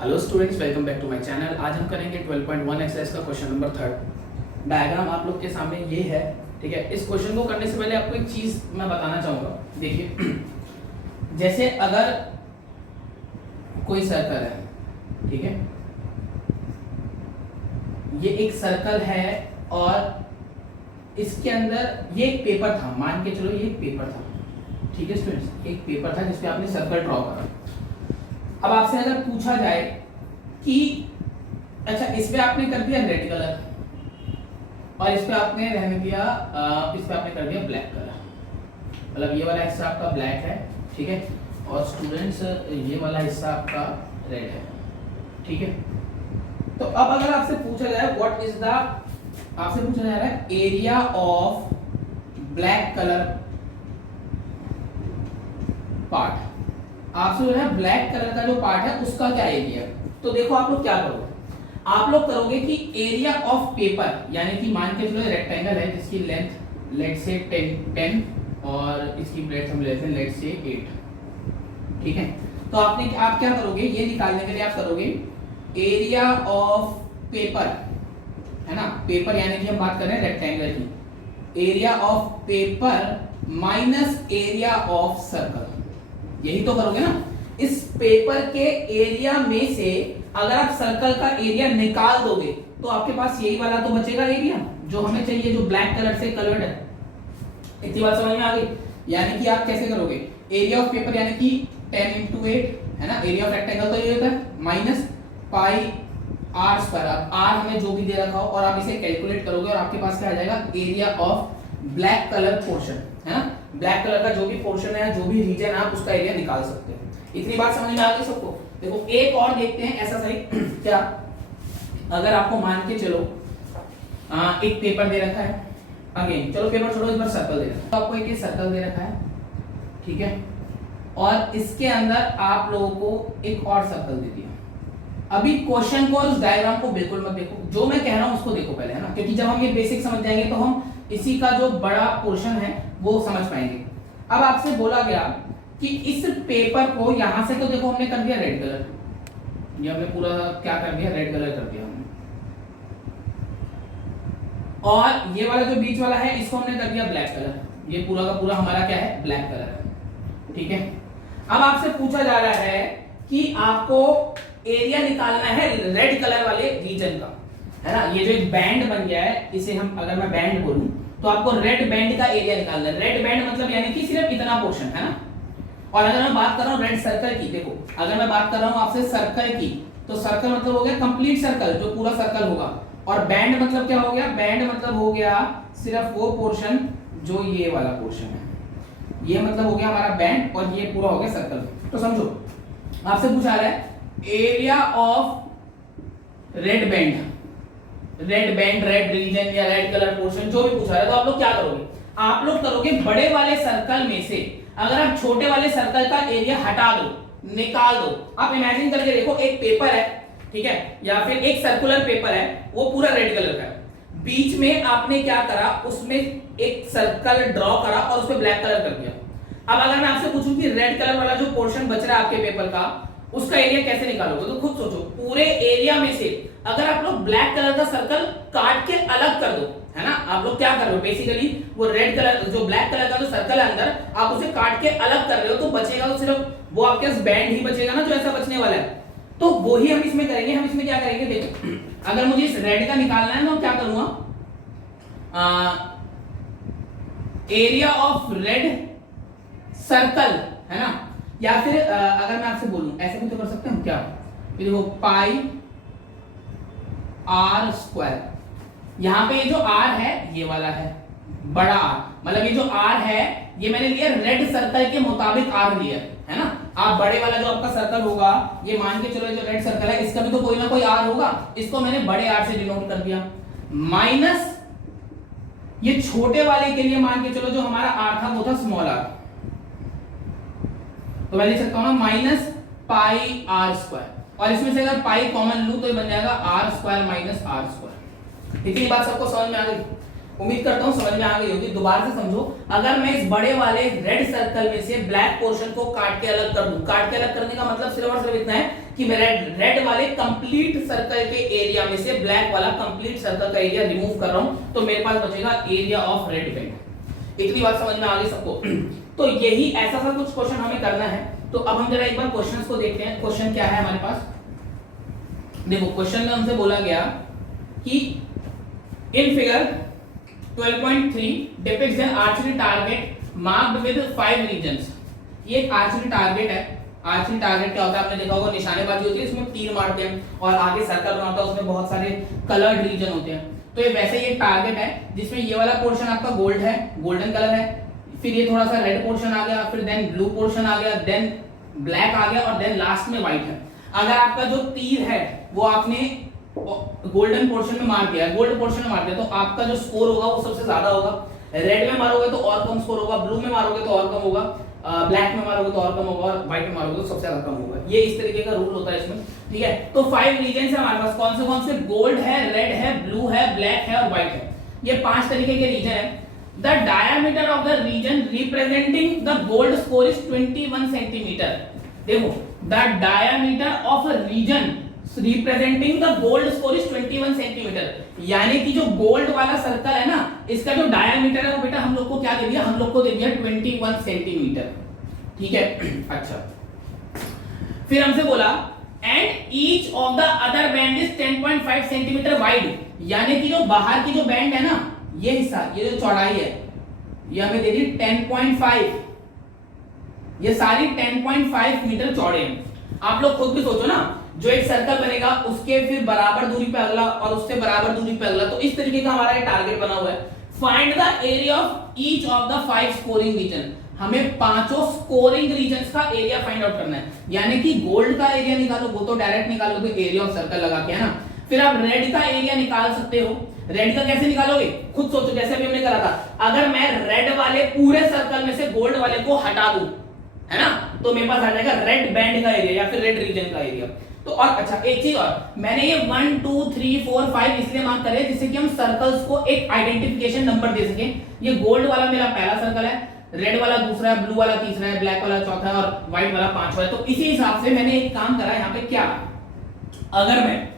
Hello students, welcome back to my channel. आज हम करेंगे 12.1 एक्सरसाइज का क्वेश्चन नंबर 3। डायग्राम आप लोग के सामने ये है, ठीक है। इस क्वेश्चन को करने से पहले आपको एक चीज मैं बताना चाहूंगा। देखिए, जैसे अगर कोई सर्कल है, ठीक है, ये एक सर्कल है और इसके अंदर ये एक पेपर था, मान के चलो ये एक पेपर था, ठीक है स्टूडेंट्स, एक पेपर था जिसपे आपने सर्कल ड्रॉ करा। अब आपसे अगर पूछा जाए कि अच्छा इस पे आपने कर दिया रेड कलर और इस पे आपने रहने दिया इस पे आपने कर दिया ब्लैक कलर, मतलब ये वाला हिस्सा आपका ब्लैक है, ठीक है, और स्टूडेंट्स ये वाला हिस्सा आपका रेड है, ठीक है। तो अब अगर आपसे पूछा जाए व्हाट इज द, आपसे पूछा जा रहा है area of black colour part, आपसे जो है ब्लैक कलर का जो पार्ट है उसका क्या एरिया है। तो देखो आप लोग क्या करोगे, आप लोग करोगे कि एरिया ऑफ पेपर, यानी कि मान के चलो रेक्टेंगल है जिसकी लेंथ लेट से 10 और इसकी ब्रेड्थ हम लेते हैं लेट से 8, ठीक है। तो आप क्या करोगे, ये निकालने के लिए आप करोगे एरिया ऑफ पेपर, है ना, पेपर यानी कि हम बात कर रहे हैं रेक्टेंगल की, area of paper minus area of circle, यही तो करोगे ना। इस पेपर के एरिया में से अगर आप सर्कल का एरिया निकाल दोगे तो आपके पास यही वाला तो बचेगा एरिया जो हमें चाहिए, जो ब्लैक कलर से कलर्ड है। इतनी बात समझ में आ गई। यानी कि आप कैसे करोगे, एरिया ऑफ पेपर यानी कि 10 × 8 है ना, एरिया ऑफ रेक्टेंगल तो ये होता है माइनस पाई आर स्क्वायर। अब आर हमें जो भी दे रखा हो और आप इसे कैलकुलेट करोगे और आपके पास क्या आ जाएगा, area of black colour portion, है ना, ब्लैक कलर का जो भी पोर्शन है, जो भी रीजन है, आप उसका एरिया निकाल सकते हो। इतनी बात समझ में आ गई सबको। देखो एक और देखते हैं ऐसा सही क्या, अगर आपको मान के चलो एक पेपर दे रखा है, अगेन चलो पेपर छोड़ो, इस बार सर्कल दे रखा है, तो आपको एक सर्कल दे रखा है, ठीक है, और इसके अंदर आप लोगों को एक और सर्कल दे दिया। अभी क्वेश्चन को और उस डायग्राम को बिल्कुल मत देखो, जो मैं कह रहा हूं उसको देखो पहले, है ना, क्योंकि जब हम ये बेसिक समझ जाएंगे तो हम इसी का जो बड़ा पोर्शन है वो समझ पाएंगे। अब आपसे बोला गया कि इस पेपर को यहां से तो देखो हमने कर दिया रेड कलर, ये हमने पूरा क्या कर दिया, रेड कलर कर दिया हमने, और ये वाला जो बीच वाला है इसको हमने कर दिया ब्लैक कलर, ये पूरा का पूरा हमारा क्या है, ब्लैक कलर है, ठीक है। अब आपसे पूछा जा रहा है कि आपको एरिया निकालना है रेड कलर वाले रीजन का, है ना। ये जो एक बैंड बन गया है, इसे हम अगर मैं बैंड बोलूं तो आपको रेड बैंड का एरिया निकालना है। रेड बैंड मतलब यानी कि सिर्फ इतना पोर्शन, है ना। और अगर मैं बात कर रहा हूं रेड सर्कल की, देखो अगर मैं बात कर रहा हूं आपसे सर्कल की, तो सर्कल मतलब हो गया कंप्लीट सर्कल, जो पूरा सर्कल होगा, और बैंड मतलब क्या हो गया, बैंड मतलब हो गया सिर्फ वो पोर्शन जो ये वाला पोर्शन है, ये मतलब हो गया हमारा बैंड, और ये पूरा हो गया सर्कल। तो समझो आपसे पूछा रहा है area of red band, red region या रेड कलर पोर्शन, जो भी पूछा है, तो आप लोग क्या करोगे, आप लोग करोगे बड़े वाले सर्कल में से अगर आप छोटे वाले सर्कल का एरिया हटा दो, निकाल दो। आप इमेजिन करके देखो, एक पेपर है, ठीक है, या फिर एक सर्कुलर पेपर है, वो पूरा रेड कलर का है, बीच में आपने क्या करा, उसमें एक सर्कल ड्रॉ करा और उस पर ब्लैक कलर कर दिया। अब अगर मैं आपसे पूछूं कि रेड कलर वाला जो पोर्शन बच रहा है आपके पेपर का, उसका एरिया कैसे निकालोगे, तो खुद सोचो, पूरे एरिया में से अगर आप लोग ब्लैक कलर का सर्कल काट के अलग कर दो, है ना, आप लोग क्या कर रहे हो, बेसिकली वो रेड कलर जो ब्लैक कलर का जो सर्कल है अंदर, आप उसे काट के अलग कर रहे हो, तो बचेगा तो सिर्फ वो आपके पास बैंड ही बचेगा ना, जो ऐसा बचने वाला है। तो वो ही हम इसमें करेंगे। हम इसमें क्या करेंगे, देखो अगर मुझे इस रेड का निकालना है तो क्या करूंगा, एरिया ऑफ रेड सर्कल, है ना, या फिर अगर मैं आपसे बोलूं ऐसे भी तो कर सकते हैं क्या, देखो पाई आर स्क्वायर, यहां पे ये जो आर है ये वाला है बड़ा आर, मतलब ये जो आर है ये मैंने लिया रेड सर्कल के मुताबिक आर लिया, है ना। आप बड़े वाला जो आपका सर्कल होगा, ये मान के चलो जो रेड सर्कल है इसका भी तो कोई ना कोई आर होगा, इसको मैंने बड़े आर से डिनोट कर दिया, माइनस ये छोटे वाले के लिए मान के चलो जो हमारा आर था वो था स्मॉल आर, तो मैं लिख सकता हूं माइनस पाई आर स्क्वायर, और इसमें से अगर पाई कॉमन लूं तो ये बन जाएगा R square minus R square. ठीक है, ये बात सबको समझ में आ गई। उम्मीद करता हूं समझ में आ गई होगी। दोबारा से समझो, अगर मैं इस बड़े वाले रेड सर्कल में से ब्लैक पोर्शन को काट के अलग कर दूं, काट के अलग करने का मतलब सिर्फ और सिर्फ इतना है कि मैं रेड वाले कंप्लीट सर्कल के एरिया में से ब्लैक वाला कंप्लीट सर्कल का एरिया रिमूव कर रहा हूं, तो मेरे पास बचेगा एरिया ऑफ रेड बैंड। इतनी बात समझ में आ गई सबको? तो यही ऐसा सा कुछ क्वेश्चन हमें करना है। तो अब हम जरा एक बार क्वेश्चंस को देखते हैं। क्वेश्चन क्या है हमारे पास? देखो क्वेश्चन में हमसे बोला गया कि in figure 12.3 depicts an archery target marked with 5 regions। ये एक आर्चरी टारगेट है। आर्चरी टारगेट क्या होता है? आपने देखा होगा निशानेबाजी होती है, इसमें तीर मारते हैं और आगे सर्कल बनाता है, उसमें बहुत सारे कलर्ड रीजन होते हैं। तो ये वैसे ही एक टारगेट है जिसमें ये वाला पोर्शन आपका गोल्ड है, गोल्डन कलर है, फिर ये थोड़ा सा रेड पोर्शन आ गया, फिर देन ब्लू पोर्शन आ गया, देन ब्लैक आ गया और देन लास्ट में व्हाइट है। अगर आपका जो तीर है वो आपने गोल्डन पोर्शन में मार दिया, गोल्ड पोर्शन में मार दिया, तो आपका जो स्कोर होगा वो सबसे ज्यादा होगा। रेड में मारोगे तो और कम स्कोर होगा, ब्लू में मारोगे तो और कम होगा, ब्लैक में मारोगे तो और कम होगा और व्हाइट में मारोगे तो सबसे ज्यादा कम होगा। ये इस तरीके का रूल होता है इसमें, ठीक है। तो 5 रीजन है हमारे पास। कौन से? गोल्ड है, रेड है, ब्लू है, ब्लैक है और व्हाइट है। ये 5 तरीके के रीजन है। The diameter of the region representing the gold score is 21 centimetre. देखो, the diameter of a region representing the gold score is 21 centimetre, यानी कि जो गोल्ड वाला सर्कल है ना, इसका जो डायमीटर है वो बेटा हम लोग को क्या दे दिया? हम लोग को दे दिया 21 सेंटीमीटर, ठीक है। अच्छा, फिर हमसे बोला and each of the other band is 10.5 centimetre wide, यानी कि जो बाहर की जो बैंड है ना, ये हिस्सा, ये जो चौड़ाई है, ये हमें दे दी 10.5, ये सारी 10.5 मीटर चौड़े हैं। आप लोग खुद भी सोचो ना, जो एक सर्कल बनेगा उसके फिर बराबर दूरी पे अगला और उससे बराबर दूरी पे अगला, तो इस तरीके का हमारा ये टारगेट बना हुआ है। Find the area of each of the 5 scoring region. हमें पांचों स्कोरिंग रीजन्स का एरिया फाइंड आउट करना है, यानी कि गोल्ड का एरिया निकालो, वो तो डायरेक्ट निकालोगे एरिया ऑफ सर्कल लगा के, है ना। फिर आप रेड का एरिया निकाल सकते हो। रेड का कैसे निकालोगे? खुद सोचो, जैसे अभी हमने करा था। अगर मैं रेड वाले पूरे सर्कल में से गोल्ड वाले को हटा दूं, है ना, तो मेरे पास आ जाएगा रेड बैंड का एरिया या फिर रेड रीजन का एरिया। तो और अच्छा, एक चीज और, मैंने ये 1 2 3 4 5 इसलिए मार्क करे जिससे कि हम सर्कल्स को एक आइडेंटिफिकेशन नंबर दे सके। ये गोल्ड वाला मेरा पहला सर्कल है, रेड वाला दूसरा है, ब्लू वाला तीसरा है, ब्लैक वाला चौथा है और व्हाइट वाला पांचवा है। तो इसी हिसाब से मैंने एक काम करा यहाँ पे। क्या? अगर मैं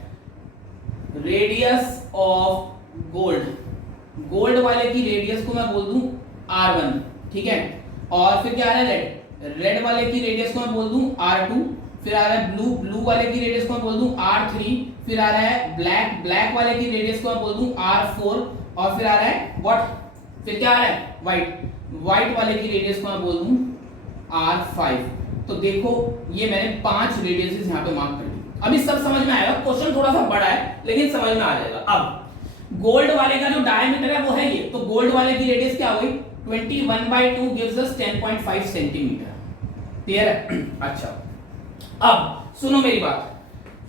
रेडियस ऑफ गोल्ड वाले की रेडियस को मैं बोल दूं R1, ठीक है, और फिर क्या आ रहा है? रेड वाले की रेडियस को मैं बोल दूं R2, फिर आ रहा है ब्लू वाले की रेडियस को मैं बोल दूं R3, फिर आ रहा है ब्लैक वाले की रेडियस को मैं बोल दूं R4, और फिर आ रहा है व्हाट? फिर क्या आ रहा है? व्हाइट वाले की रेडियस को मैं बोल दूं R5। तो देखो, ये मैंने 5 रेडियसेस यहाँ पे मार्क कर दी। अभी सब समझ में आएगा। क्वेश्चन थोड़ा सा बड़ा है लेकिन समझ में आ जाएगा। अब गोल्ड वाले का जो डायमीटर है वो है ये, तो गोल्ड वाले की रेडियस क्या हो गई? 21/2 गिव्स अस 10.5 सेंटीमीटर। क्लियर है? अच्छा, अब सुनो मेरी बात।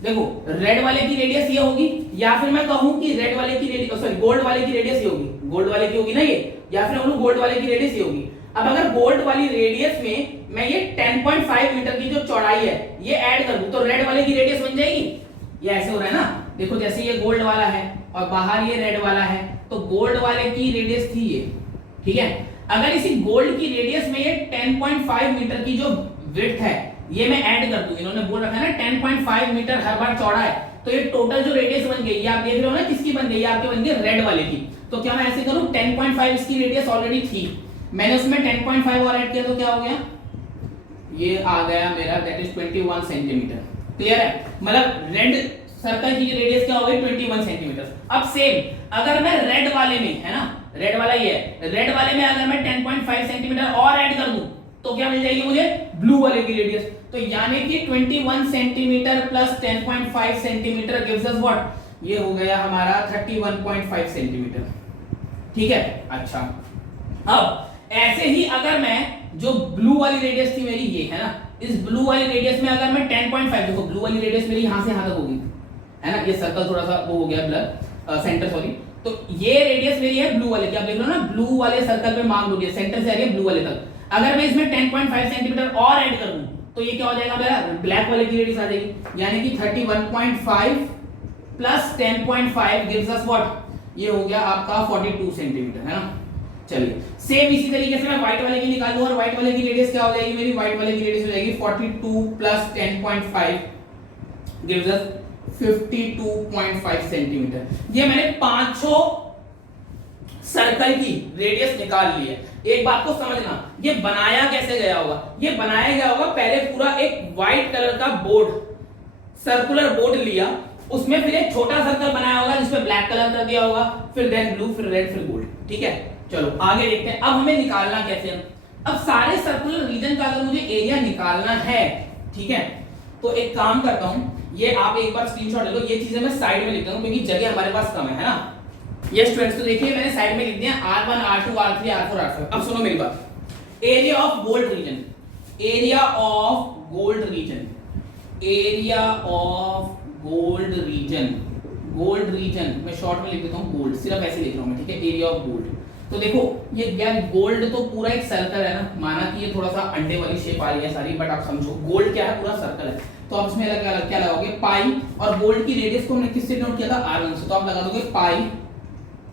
देखो, रेड वाले की रेडियस ये होगी, या फिर मैं कहूं कि रेड वाले की रेडियस, सॉरी, गोल्ड वाले की रेडियस ये होगी, गोल्ड वाले की होगी ना ये, या फिर बोलूं गोल्ड वाले की रेडियस ये होगी। अब अगर गोल्ड वाली रेडियस में मैं ये 10.5 मीटर की जो चौड़ाई है ये ऐड कर दूं, तो रेड वाले की रेडियस बन जाएगी। ये ऐसे हो रहा है ना, देखो, जैसे ये गोल्ड वाला है और बाहर ये रेड वाला है, तो गोल्ड वाले की रेडियस थी ये, ठीक है। अगर इसी गोल्ड की रेडियस में ये 10.5 मीटर की जो विड्थ है ये मैं ऐड कर दूं, इन्होंने बोल रखा है ना 10.5 मीटर हर बार चौड़ा है, तो ये टोटल जो रेडियस बन गई, ये आप देख रहे हो ना किसकी बन गई? आपके बन गई रेड वाले की। तो क्या मैं ऐसे करूं, 10.5 इसकी रेडियस ऑलरेडी थी, मैंने उसमें 10.5 और ऐड किया, तो क्या हो गया? ये आ गया मेरा, दैट इज 21 सेंटीमीटर। क्लियर है? मतलब रेड सर्कल की रेडियस क्या हो गई? 21 सेंटीमीटर। अब सेम अगर मैं रेड वाले में, है ना, रेड वाला ये है, रेड वाले में अगर मैं 10.5 सेंटीमीटर और ऐड कर दूं तो क्या मिल जाएगी मुझे? ब्लू वाले की रेडियस। तो यानी कि 21 centimetre plus 10.5 centimetre gives us what? ये हो गया हमारा 31.5 सेंटीमीटर, ठीक है। अच्छा, अब ऐसे ही अगर मैं जो ब्लू वाली रेडियस थी मेरी, ये है ना, इस ब्लू वाली रेडियस में अगर मैं 10.5, देखो ब्लू वाली रेडियस मेरी यहां से यहां तक होगी, है ना, ये सर्कल थोड़ा सा वो हो गया ब्लर, सेंटर सॉरी, तो ये रेडियस मेरी है ब्लू वाले की। आप देख लो ना, ब्लू वाले सर्कल पे मार्क हो गया, सेंटर से आ रही है ब्लू वाले तक। अगर मैं इसमें 10.5 सेंटीमीटर और ऐड कर दूं तो ये क्या हो जाएगा मेरा? ब्लैक वाले की रेडियस आ जाएगी, यानी कि 31.5 प्लस 10.5 गिव्स अस व्हाट? ये हो गया आपका 42 सेंटीमीटर, है ना। चलिए सेम इसी तरीके से मैं व्हाइट वाले की निकाल लूं, और व्हाइट वाले की रेडियस क्या हो जाएगी मेरी, व्हाइट वाले की रेडियस हो जाएगी 42 प्लस 10.5 गिव्स अस 52.5 सेंटीमीटर। ये मैंने पांचों सर्कल की रेडियस निकाल ली है। एक बात को समझना, ये बनाया कैसे गया होगा, ये बनाया गया होगा पहले पूरा एक व्हाइट कलर का बोर्ड, सर्कुलर बोर्ड लिया, उसमें फिर एक छोटा सर्कल बनाया होगा जिसमें ब्लैक कलर कर दिया होगा, फिर देन ब्लू, फिर रेड, फिर गोल्ड, ठीक है। चलो आगे देखते हैं अब हमें निकालना कैसे है। अब सारे सर्कुलर रीजन का अगर मुझे एरिया निकालना है, ठीक है, तो एक काम करता हूं, ये आप एक बार स्क्रीनशॉट ले लो, ये चीजें मैं साइड में लिख दूंगा क्योंकि जगह हमारे पास कम है ना। ये स्टूडेंट्स तो देखिए मैंने साइड में लिख दिया R1 R2 R3 R4 R5। अब सुनो मेरी बात, area of gold reason, area of gold reason, area of gold reason, gold reason मैं शॉर्ट में लिख देता हूं गोल्ड, सिर्फ ऐसे लिख रहा हूं मैं, ठीक है, एरिया ऑफ गोल्ड। तो देखो ये यार गोल्ड तो पूरा एक सर्कल है ना, माना कि ये थोड़ा सा अंडे वाली शेप आ रही है सारी, बट आप समझो गोल्ड क्या है, पूरा सर्कल है। तो आप इसमें क्या लगाओगे, पाई, और गोल्ड की रेडियस को हमने किससे नोट किया था, R1 से, तो आप लगा दोगे पाई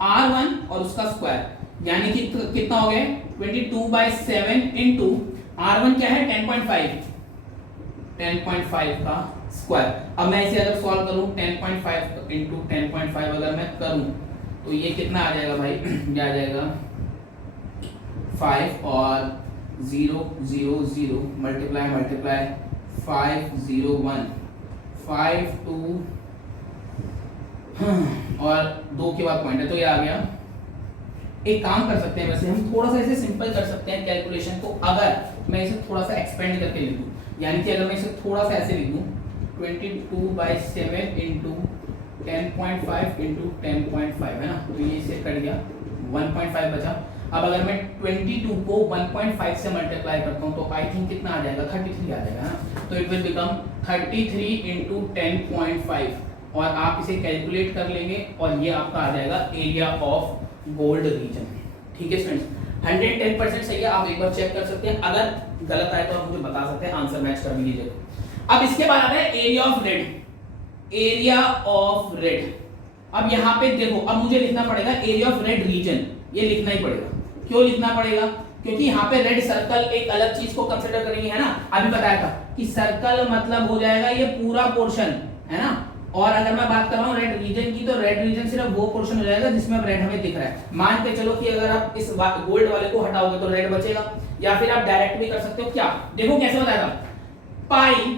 R1 और उसका स्क्वायर, यानी कि कितना हो गया 22/7 इंटू R1 क्या है 10.5 का स्क्वायर। अब मैं इसे अगर सॉल्व करूं 10.5 इंटू 10.5 अगर मैं करूं तो ये कितना आ जाएगा भाई, ये आ जाएगा 5 और 0 0 0 मल्टीप्लाई 5 0 1 5 2 और 2 के बाद पॉइंट है, तो ये आ गया। एक काम कर सकते हैं, वैसे हम थोड़ा सा इसे सिंपल कर सकते हैं कैलकुलेशन को, अगर मैं इसे थोड़ा सा एक्सपेंड करके लिख दूं, यानी कि अगर मैं इसे थोड़ा सा ऐसे लिख दूं 22/7 इंटू 10.5 इंटू 10.5 है ना, तो ये इसे कट गया 1.5 बचा। अब अगर मैं 22 को 1.5 से मल्टीप्लाई करता हूं तो आई थिंक कितना आ जाएगा, 33 आ जाएगा ना, तो इट विल बिकम 33 इंटू 10.5, और आप इसे कैलकुलेट कर लेंगे और ये आपका आ जाएगा एरिया ऑफ गोल्ड रीजन, ठीक है स्टूडेंट्स। 110% सही है, आप एक बार चेक कर सकते हैं, अगर गलत आए तो आप मुझे बता सकते हैं, आंसर मैच कर लीजिए। अब इसके बाद आता है area of red, area of red. अब यहाँ पे देखो, अब मुझे लिखना पड़ेगा एरिया ऑफ रेड रीजन, ये लिखना ही पड़ेगा। क्यों लिखना पड़ेगा, क्योंकि यहाँ पे रेड सर्कल एक अलग चीज को कंसिडर करेंगे, है ना, अभी बताया था कि सर्कल मतलब हो जाएगा ये पूरा पोर्शन, है ना, और अगर मैं बात कर रहा हूँ रेड रीजन की, तो रेड रीजन सिर्फ वो पोर्शन हो जाएगा जिसमें अब रेड हमें दिख रहा है। मान के चलो कि अगर आप इस गोल्ड वाले को हटाओगे तो रेड बचेगा, या फिर आप डायरेक्ट भी कर सकते हो, क्या देखो कैसे बताएगा, पाई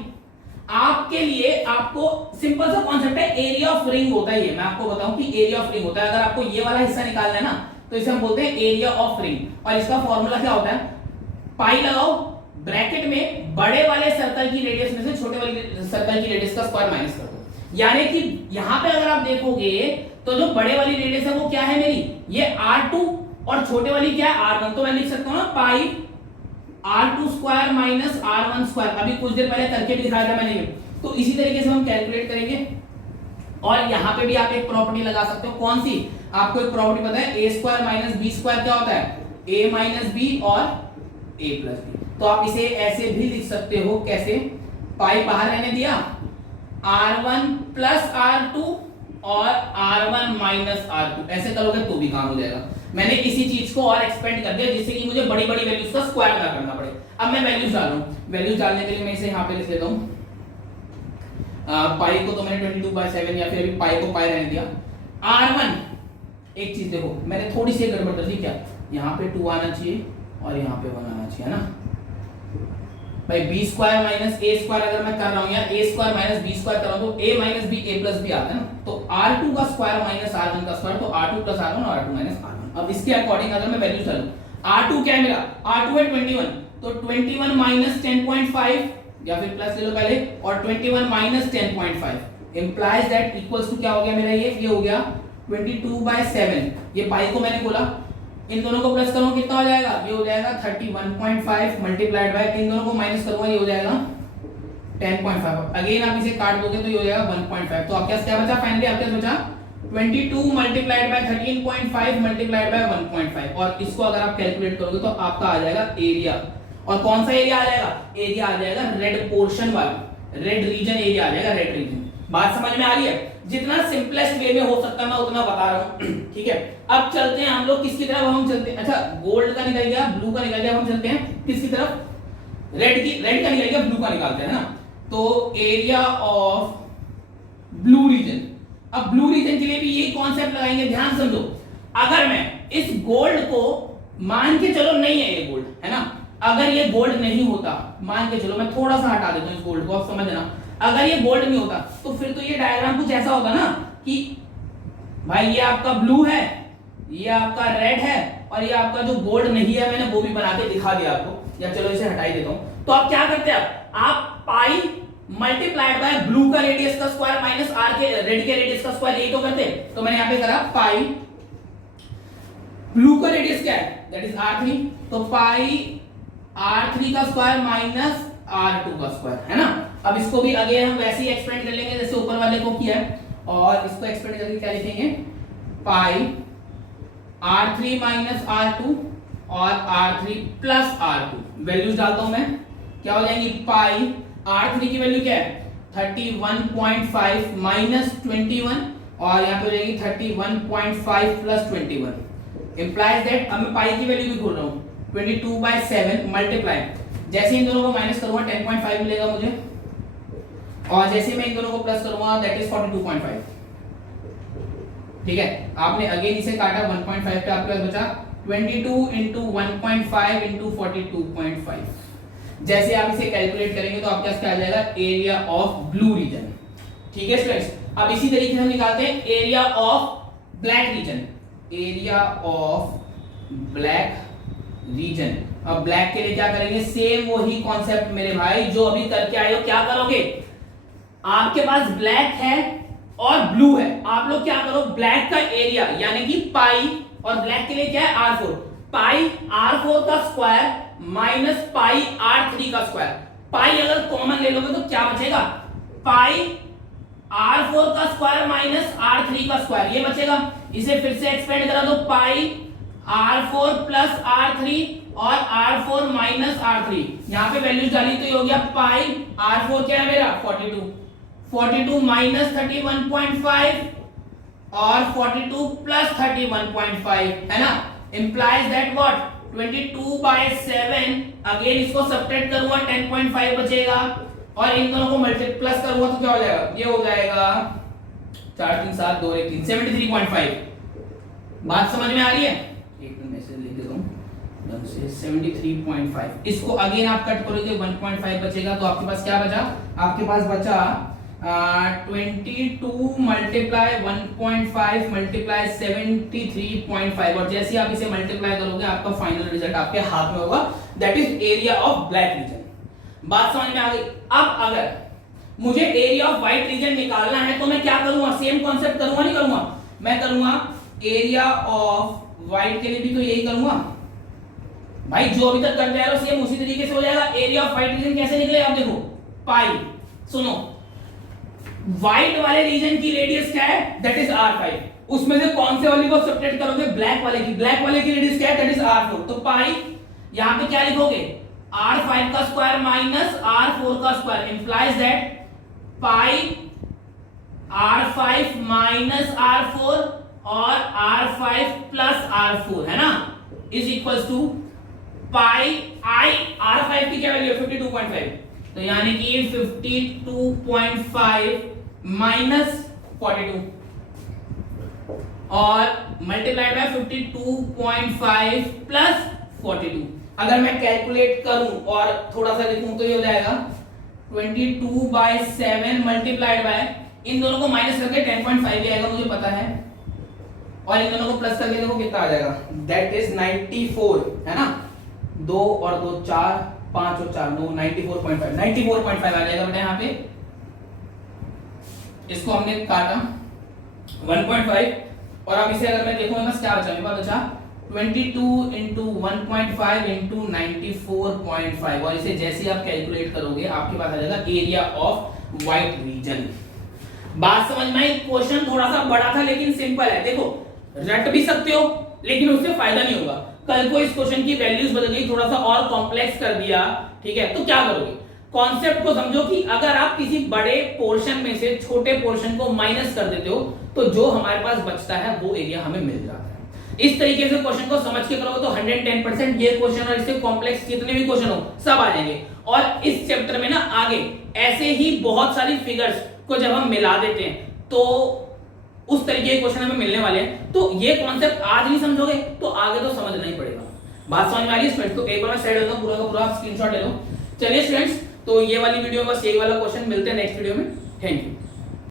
आपके लिए, आपको सिंपल सा कॉन्सेप्ट है, एरिया ऑफ रिंग होता है ये, मैं आपको बताऊं कि एरिया ऑफ रिंग होता है। अगर आपको ये वाला हिस्सा निकालना है ना, तो इसे हम बोलते हैं एरिया ऑफ रिंग, और इसका फॉर्मूला क्या होता है, पाई लगाओ ब्रैकेट में बड़े वाले सर्कल की रेडियस में से छोटे वाले सर्कल की रेडियस का स्क्वायर माइनस कर दो, यानी कि यहां पे अगर आप देखोगे तो जो बड़े वाली रेडियस है वो क्या है मेरी, ये R2, और छोटे वाली क्या है R1, तो मैं लिख सकता हूं ना पाई R2 square minus R1 square, अभी कुछ देर पहले करके भी दिखाया था मैंने ये। तो इसी तरीके से हम कैलकुलेट करेंगे, और यहाँ पे भी आप एक प्रॉपर्टी लगा सकते हो, कौन सी, आपको एक प्रॉपर्टी पता है, a square minus B square क्या होता है, a माइनस बी और a प्लस बी। तो आप इसे ऐसे भी लिख सकते हो, कैसे, पाई बाहर रहने दिया, R1 प्लस R2 और R1 माइनस R2, ऐसे करोगे तो भी काम हो जाएगा। मैंने इसी चीज को और एक्सपेंड कर दिया जिससे कि मुझे बड़ी बड़ी वैल्यूज का स्क्वायर ना करना पड़े। अब मैं वैल्यूज डाल रहा हूं, वैल्यूज डालने के लिए मैं इसे यहाँ पे लिख लेता हूँ, पाई को तो मैंने 22/7 या फिर अभी पाई को पाई रहने दिया। R1, एक चीज देखो मैंने थोड़ी सी गड़बड़ कर दी, क्या यहाँ पे 2 आना चाहिए और यहाँ पे 1 आना चाहिए, है ना भाई, बी स्क्वायर माइनस ए स्क्वायर अगर मैं कर रहा हूँ, या ए स्क्वायर माइनस बी स्क्वायर कर रहा हूँ, तो ए माइनस बी ए प्लस बी आता है ना, तो R2 का स्क्वायर माइनस R1 का स्क्वायर, तो R2 प्लस R1 और R2 माइनस R1। अब इसके अकॉर्डिंग अगर मैं वैल्यू डालूं, R2 क्या है मेरा, R2 है 21, तो 21 माइनस 10.5, या फिर प्लस ले लो पहले, और 21 minus 10.5 implies that equals to क्या हो गया मेरा, ये हो गया 22/7। ये पाई को मैंने बोला, इन दोनों को प्लस करूंगा कितना हो जाएगा, ये हो जाएगा 31.5 मल्टीप्लाइड बाय, इन दोनों को माइनस करूंगा ये हो जाएगा 10.5। अगेन आप इसे काट दोगे तो ये हो जाएगा 1.5। तो आपके पास क्या बचा, फाइनली आपके पास बचा 22 मल्टीप्लाइड बाय 13.5 मल्टीप्लाइड बाय 1.5, और इसको अगर आप कैलकुलेट करोगे तो आपका आ जाएगा एरिया। और कौन सा एरिया आ जाएगा, एरिया आ जाएगा रेड पोर्शन वाला, रेड रीजन एरिया आ जाएगा, रेड रीजन। बात समझ में आ रही है? जितना सिंपलेस्ट वे में हो सकता है मैं उतना बता रहा हूं। ठीक है, अब चलते हैं हम लोग किसकी तरफ, हम चलते हैं, अच्छा गोल्ड का निकल गया, ब्लू का निकल गया, हम चलते हैं किसकी तरफ, रेड का निकल गया, ब्लू का निकालते हैं ना। तो एरिया ऑफ ब्लू रीजन, अब ब्लू रीजन के लिए भी यही कॉन्सेप्ट लगाएंगे, ध्यान समझो। अगर मैं इस गोल्ड को मान के चलो नहीं है ये गोल्ड, है ना, अगर ये गोल्ड नहीं होता, मान के चलो मैं थोड़ा सा हटा देता हूं इस गोल्ड को, आप समझना, अगर ये गोल्ड नहीं होता तो फिर तो ये डायग्राम कुछ ऐसा होता ना कि भाई ये आपका ब्लू है, ये आपका रेड है, और ये आपका जो गोल्ड नहीं है मैंने वो भी बना के दिखा दिया आपको, या चलो इसे हटा ही देता हूं। तो आप क्या करते हैं, आप पाई मल्टीप्लाइड बाय ब्लू का रेडियस का स्क्वायर माइनस आर के रेड के रेडियस का स्क्वायर, यही तो करते हैं। तो मैंने यहां पे करा पाई, ब्लू का रेडियस क्या है, दैट इज r3, तो पाई r3 का स्क्वायर माइनस r2 का स्क्वायर, है ना। अब इसको भी अगेन हम वैसे ही एक्सपेंड कर लेंगे जैसे ऊपर वाले को किया है, और इसको एक्सपेंड करके क्या लिखेंगे, पाई r3 माइनस r2 और r3 प्लस r2, वैल्यूज डालता हूं मैं, क्या हो जाएंगी, पाई r3 की वैल्यू क्या है 31.5 माइनस 21, और यहाँ पे हो जाएगी 31.5 प्लस 21, इंप्लाइज दैट, अब मैं पाई की वैल्यू भी खोल रहा हूँ 22/7 मल्टीप्लाई, जैसे इन दोनों को माइनस करूंगा 10.5 मिलेगा मुझे, और जैसे मैं इन दोनों को प्लस करूंगा दैट इज 42.5। ठीक है, आपने अगेन इसे काटा 1.5 पे, आपके पास बचा 22 into 1.5 into 42.5। जैसे आप इसे कैलकुलेट करेंगे तो आपके पास क्या आ जाएगा, एरिया ऑफ ब्लू रीजन। ठीक है स्टूडेंट्स, अब इसी तरीके से हम निकालते हैं area of black reason, area of black reason. अब ब्लैक के लिए क्या करेंगे, सेम वही कॉन्सेप्ट मेरे भाई जो अभी करके आए हो, क्या करोगे, आपके पास ब्लैक है और ब्लू है, आप लोग क्या करो, ब्लैक का एरिया यानी कि पाई, और ब्लैक के लिए क्या है r4, पाई r4 का स्क्वायर माइनस पाई r3 का स्क्वायर, पाई अगर कॉमन ले लोगे तो क्या बचेगा, पाई r4 का स्क्वायर माइनस r3 का स्क्वायर, ये बचेगा। इसे फिर से एक्सपेंड करा दो, पाई r4 प्लस r3 और r4 माइनस r3, यहां पे वैल्यूज डाली तो ये हो गया, पाई r4 क्या है मेरा 42 माइनस 31.5 और 42 प्लस 31.5, है ना, इंप्लाइज दैट व्हाट 22/7, अगेन इसको सब्ट्रैक्ट करूंगा 10.5 बचेगा, और इन दोनों को मल्टीप्लाई प्लस करूंगा तो क्या हो जाएगा, ये हो जाएगा 4 3 7 2 1 3 73.5। बात समझ में आ रही है, एक मिनट मैसेज लिख देता हूं ढंग से, 73.5, इसको अगेन आप कट करोगे 1.5 बचेगा, तो आपके पास क्या बचा, आपके पास बचा 22 मल्टीप्लाई 1.5 मल्टीप्लाई 73.5, और जैसे आप इसे मल्टीप्लाई करोगे आपका फाइनल रिजल्ट आपके हाथ में होगा, that is area of black reason. बात समझ में आ गई। अब अगर मुझे एरिया ऑफ व्हाइट रीजन निकालना है तो मैं क्या करूंगा, सेम कॉन्सेप्ट करूंगा नहीं करूंगा, मैं करूंगा एरिया ऑफ व्हाइट के लिए भी तो यही करूंगा भाई, जो अभी तक करते आ रहे हो सेम उसी तरीके से हो जाएगा। एरिया ऑफ व्हाइट रीजन कैसे निकलेगा, आप देखो, पाई, सुनो, व्हाइट वाले रीजन की रेडियस क्या है, दैट इज r5, उसमें से कौन से वाली को सब्ट्रैक्ट करोगे, ब्लैक वाले की, ब्लैक वाले की रेडियस क्या है, दैट इज r4, तो पाई यहां पे क्या लिखोगे, r5 का स्क्वायर माइनस r4 का square, implies that pi r5 minus r4 और r5 प्लस r4, है ना, इज इक्वल्स टू पाई आई, r5 की क्या वैल्यू है 52.5, तो यानी कि 52.5 माइनस 42 और मल्टीप्लाइड बाय 52.5 प्लस 42। अगर मैं कैलकुलेट करूं और थोड़ा सा लिखूं तो ये हो जाएगा 22/7 मल्टीप्लाइड बाय, इन दोनों को माइनस करके 10.5 आएगा मुझे पता है, और इन दोनों को प्लस करके देखो कितना आ जाएगा, दैट इज 94, है ना, 2 और 2 4, 5 और 4 9, 94.5 आ जाएगा बेटा यहाँ पे। इसको हमने काटा 1.5, और अब इसे अगर मैं देखूं बस क्या बचा, मेरे पास बचा 22 into 1.5 into 94.5, और इसे जैसे आप कैलकुलेट करोगे आपके पास आ जाएगा एरिया ऑफ व्हाइट रीजन। बात समझ में आई, क्वेश्चन थोड़ा सा बड़ा था लेकिन सिंपल है, देखो रट भी सकते हो लेकिन उससे फायदा नहीं होगा, कल को इस क्वेश्चन की वैल्यूज बदल गई, थोड़ा सा और कॉम्प्लेक्स कर दिया, ठीक है, तो क्या करोगे, कॉन्सेप्ट को समझो कि अगर आप किसी बड़े पोर्शन में से छोटे पोर्शन को माइनस कर देते हो तो जो हमारे पास बचता है वो एरिया हमें मिल जाता है। इस तरीके से क्वेश्चन को समझ के करोगे तो 110% ये क्वेश्चन और इससे कॉम्प्लेक्स जितने भी क्वेश्चन हो सब आ जाएंगे। और इस चैप्टर में ना आगे ऐसे ही बहुत सारी फिगर्स को जब हम मिला देते हैं तो उस तरीके के क्वेश्चन हमें मिलने वाले हैं। तो ये कॉन्सेप्ट आज नहीं समझोगे तो आगे तो समझना ही पड़ेगा। बात समझ में आ रही है स्टूडेंट्स? तो एक बार मैं साइड होता हूं, पूरा का पूरा स्क्रीनशॉट ले लो। चलिए स्टूडेंट्स, तो ये वाली वीडियो बस यही वाला क्वेश्चन, मिलते हैं नेक्स्ट वीडियो में। Thank you.